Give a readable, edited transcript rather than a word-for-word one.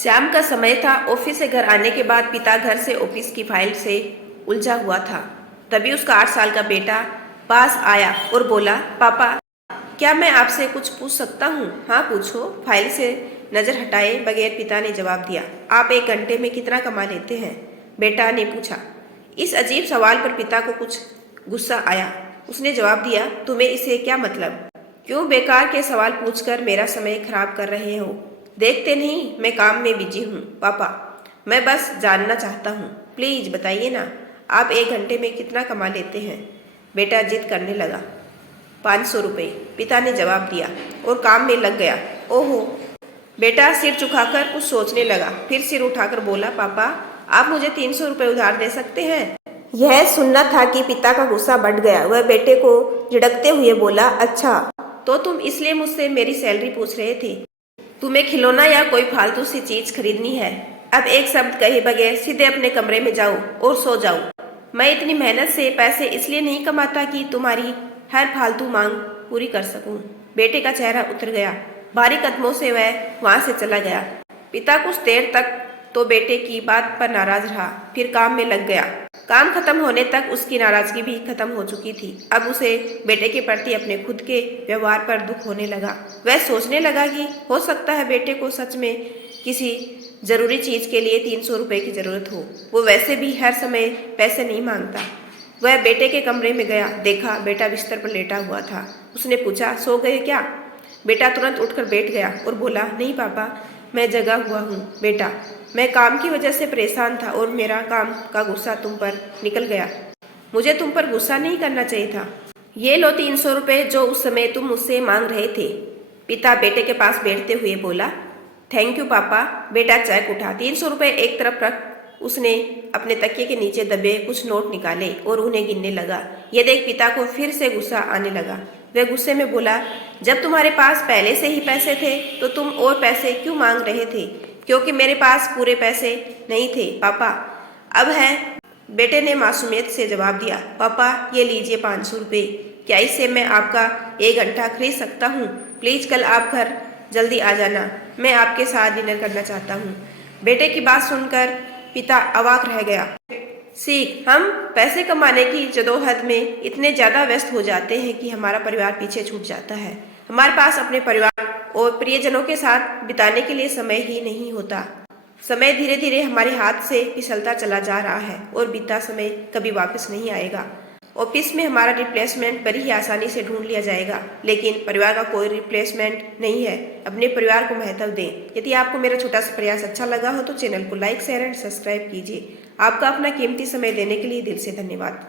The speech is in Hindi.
शाम का समय था। ऑफिस से घर आने के बाद पिता घर से ऑफिस की फाइल से उलझा हुआ था। तभी उसका 8 साल का बेटा पास आया और बोला, पापा क्या मैं आपसे कुछ पूछ सकता हूँ? हाँ पूछो। फाइल से नजर हटाए बगैर पिता ने जवाब दिया, आप 1 घंटे में कितना कमा लेते हैं? बेटा ने पूछा। इस अजीब सवाल पर पिता को कुछ गुस्सा आया। उसने जवाब दिया, तुम्हें इसे क्या मतलब? क्यों बेकार के सवाल पूछकर मेरा समय खराब कर रहे हो? देखते नहीं मैं काम में बिजी हूँ। पापा मैं बस जानना चाहता हूँ, प्लीज बताइए ना, आप 1 घंटे में कितना कमा लेते हैं? बेटा जिद करने लगा। 500 रुपये, पिता ने जवाब दिया और काम में लग गया। ओहो। बेटा सिर झुकाकर कुछ सोचने लगा, फिर सिर उठाकर बोला, पापा आप मुझे 300 रुपये उधार दे सकते हैं? यह सुनना था कि पिता का गुस्सा बढ़ गया। वह बेटे को झिड़कते हुए बोला, अच्छा तो तुम इसलिए मुझसे मेरी सैलरी पूछ रहे थे? तुम्हें खिलौना या कोई फालतू सी चीज खरीदनी है? अब एक शब्द कहे बगैर सीधे अपने कमरे में जाओ और सो जाओ। मैं इतनी मेहनत से पैसे इसलिए नहीं कमाता कि तुम्हारी हर फालतू मांग पूरी कर सकूं। बेटे का चेहरा उतर गया। भारी कदमों से वह वहां से चला गया। पिता कुछ देर तक तो बेटे की बात पर नाराज रहा, फिर काम में लग गया। काम खत्म होने तक उसकी नाराजगी भी खत्म हो चुकी थी। अब उसे बेटे के प्रति अपने खुद के व्यवहार पर दुख होने लगा। वह सोचने लगा कि हो सकता है बेटे को सच में किसी जरूरी चीज के लिए 300 रुपये की जरूरत हो। वो वैसे भी हर समय पैसे नहीं मांगता। वह बेटे के कमरे में गया, देखा बेटा बिस्तर पर लेटा हुआ था। उसने पूछा, सो गए क्या? बेटा तुरंत उठकर बैठ गया और बोला, नहीं पापा मैं जगा हुआ हूँ। बेटा मैं काम की वजह से परेशान था और मेरा काम का गुस्सा तुम पर निकल गया। मुझे तुम पर गुस्सा नहीं करना चाहिए था। ये लो 300 रुपये जो उस समय तुम मुझसे मांग रहे थे। पिता बेटे के पास बैठते हुए बोला, थैंक यू पापा। बेटा चैक उठा। 300 रुपये एक तरफ रख उसने अपने तकिए के नीचे दबे कुछ नोट निकाले और उन्हें गिनने लगा। यह देख पिता को फिर से गुस्सा आने लगा। वह गुस्से में बोला, जब तुम्हारे पास पहले से ही पैसे थे तो तुम और पैसे क्यों मांग रहे थे? क्योंकि मेरे पास पूरे पैसे नहीं थे पापा। अब है। बेटे ने मासूमियत से जवाब दिया, पापा ये लीजिए 500 रुपये। क्या इससे मैं आपका 1 घंटा खरीद सकता हूँ? प्लीज कल आप घर जल्दी आ जाना, मैं आपके साथ डिनर करना चाहता हूँ। बेटे की बात सुनकर पिता अवाक रह गया। सीख, हम पैसे कमाने की जदोजहद में इतने ज्यादा व्यस्त हो जाते हैं कि हमारा परिवार पीछे छूट जाता है। हमारे पास अपने परिवार और प्रियजनों के साथ बिताने के लिए समय ही नहीं होता। समय धीरे धीरे हमारे हाथ से फिसलता चला जा रहा है और बीता समय कभी वापस नहीं आएगा। ऑफिस में हमारा रिप्लेसमेंट बड़ी ही आसानी से ढूंढ लिया जाएगा, लेकिन परिवार का कोई रिप्लेसमेंट नहीं है। अपने परिवार को महत्व दें। यदि आपको मेरा छोटा सा प्रयास अच्छा लगा हो तो चैनल को लाइक शेयर एंड सब्सक्राइब कीजिए। आपका अपना कीमती समय देने के लिए दिल से धन्यवाद।